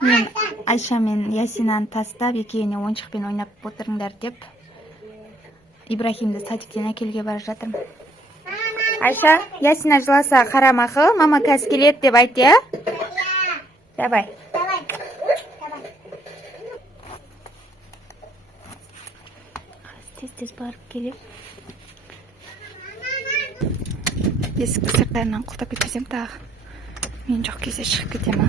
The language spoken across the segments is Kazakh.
Мен Айша мен Ясинаны тастап, екеуіне ойыншықпен ойнап отырыңдар деп, Ибрахимді садиктен әкелуге бара жатырмын. Айша, Ясина жыласа қарамақы, мама қазір келеді деп айт, я? Давай. Тез-тез барып келем. Есікті сырттарынан құлтап кетпесем тағы. Мен жоқ кезде шығып кетем, а?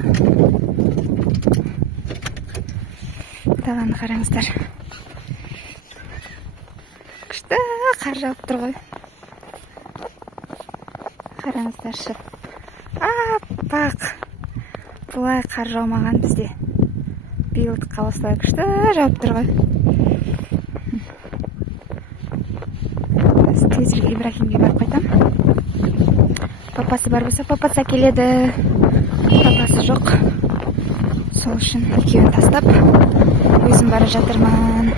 Даланы қараңыздар. Күшті қар жауып тұр ғой. Қараңыздаршы. Аппақ. Бұлай қар жаумаған бізде. Биылдыққа осылай күшті жауып тұр ғой. Тезірек Ибрахимге барып қайтам. Папасы бар болса, папасы келеді. Папасы жоқ. Сол үшін екеуін тастап, өзім бара жатырмын.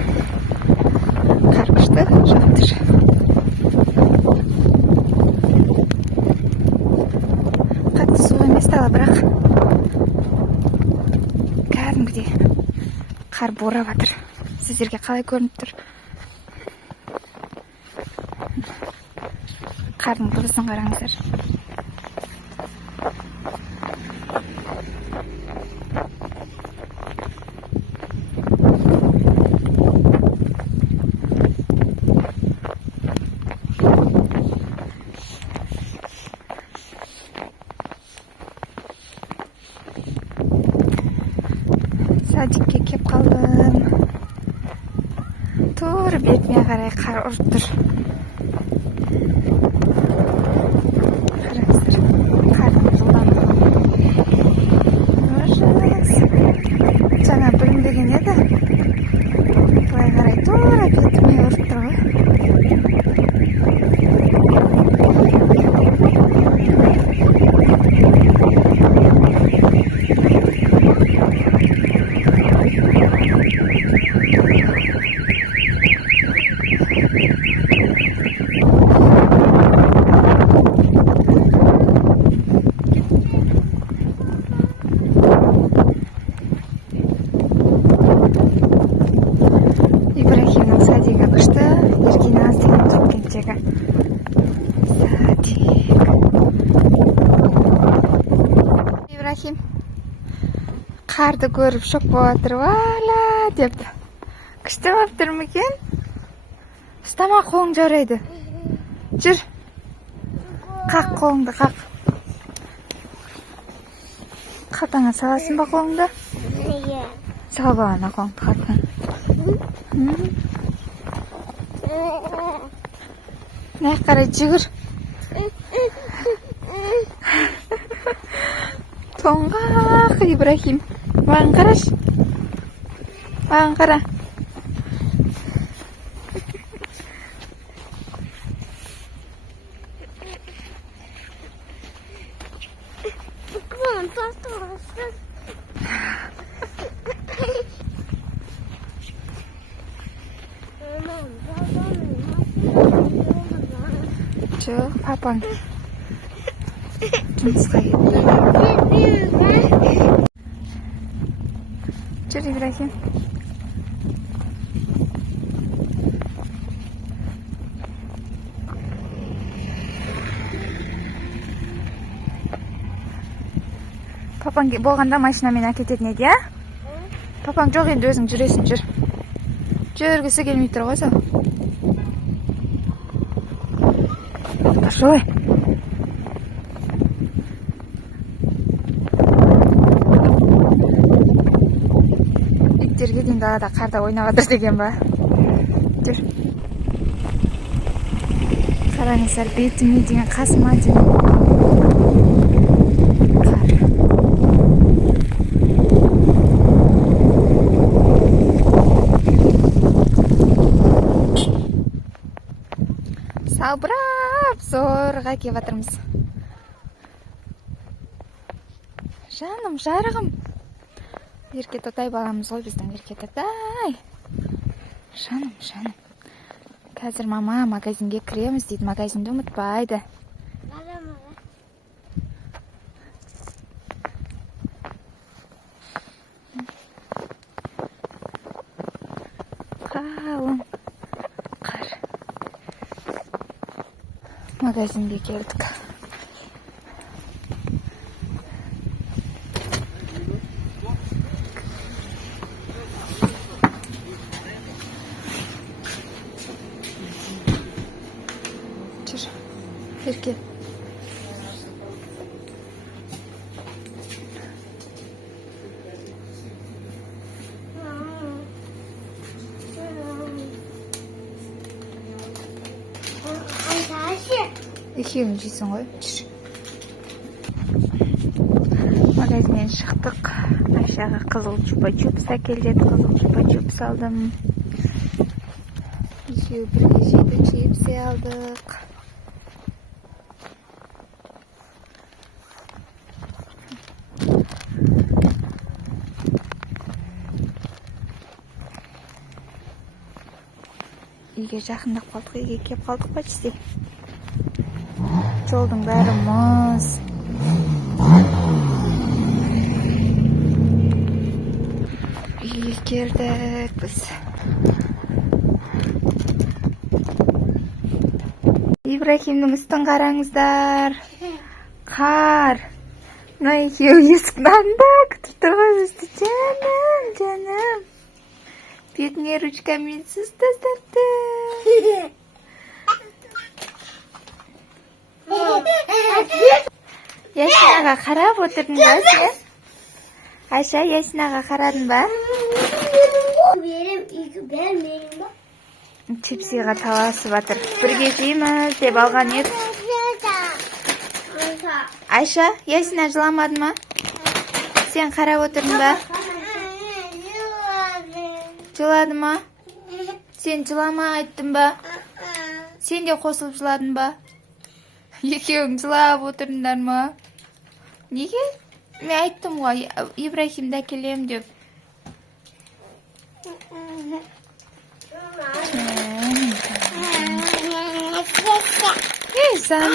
Қар күшті жауып тұр. Қатты суық емес дала, бірақ кәдімгідей қар борап жатыр. Сіздерге қалай көрініп тұр? Қардың дыбысын қараңыздар. Садикке кеп қалдым. Тура бетіме қарай қар ұрып тұр. Қараңыздар, қардың жылдамдығы. Жаңа білінбеген еді. Былай қарай тура бетіме ұрып тұр ғой. Ибрахимнің садигі күшті, Еркиназ деген Шымкенттегі садик. Ибрахим қарды көріп шок болып жатыр, вала деп. Күшті болып тұр ма екен? Ұстама, қолың жарайды. Жүр. Қақ қолыңды, қақ. Қалтаңа саласың ба қолыңды? Сал балана қолыңды қалтаңа. Нәқ қарай жүгір. Тоңғақ Ибрахим. Маған қараш. Маған қара. Жоқ, папаң жұмысқа кетті. Жүр, Ибрахим. Папаң болғанда машинамен әкететін еді, я? Папаң жоқ, енді өзің жүресің, жүр. Жүргісі келмей тұр ғой, сол. Пошел. Иттерге дейін далада қарда ойнап жатыр деген ба? Жүр. Қараңыздар, бетіме деген, қасыма деген қар. Салбырап зорға кеп жатырмыз. Жаным, жарығым. Ерке тотай баламыз ғой біздің, Ерке тотай. Жаным, жаным. Қазір мама магазинге кіреміз дейді, магазинді ұмытпайды. Magazинге келдік. Жүр, ерке. Екеуін жейсің ғой. Жүр. Магазиннен шықтық. Айшаға қызыл чупа-чупс әкелдеді. Қызыл чупа-чупс алдым. Екеуі бірге жейді. Чипсы алдық. Үйге жақындап қалдық. Үйге кеп қалдық почти. Жолдың бәрі мұз. Үйге келдік біз. Ибрахимнің үстін қараңыздар. Қар. Мына екеуі есіктің алдында күтіп тұрған бізді. Жаным. Бетіңе ручкамен сыз тастапты. Ясинаға қарап отырдың ба сен? Айша, Ясинаға қарадың ба? Чипсиға таласып жатыр. Бірге жейміз деп алған еді. Айша, Ясина жыламады ма? Сен қарап отырдың ба? Жылады ма? Сен жылама айттың ба? Сен де қосылып жыладың ба? Екеуің жылап отырдыңдар ма? Неге? Мен айттым ғой, Ибрахимді әкелем деп. Ей, сен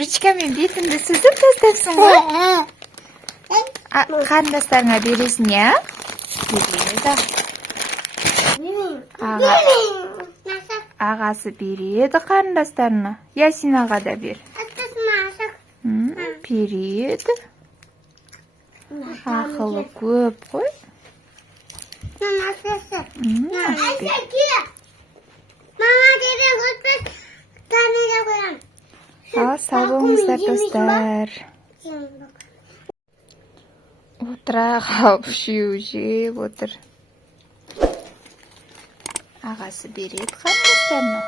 ручкамен бетіңді сүзіп тастапсың ғой. Қарындастарыңа бересің, я? Береді. Ағасы береді қарындастарына. Ясинаға да бер. Береді. Ақылы көп қой. Сау болыңыздар, достар. Отыра қалып үшеуі жеп отыр. Ағасы береді қарындастарына.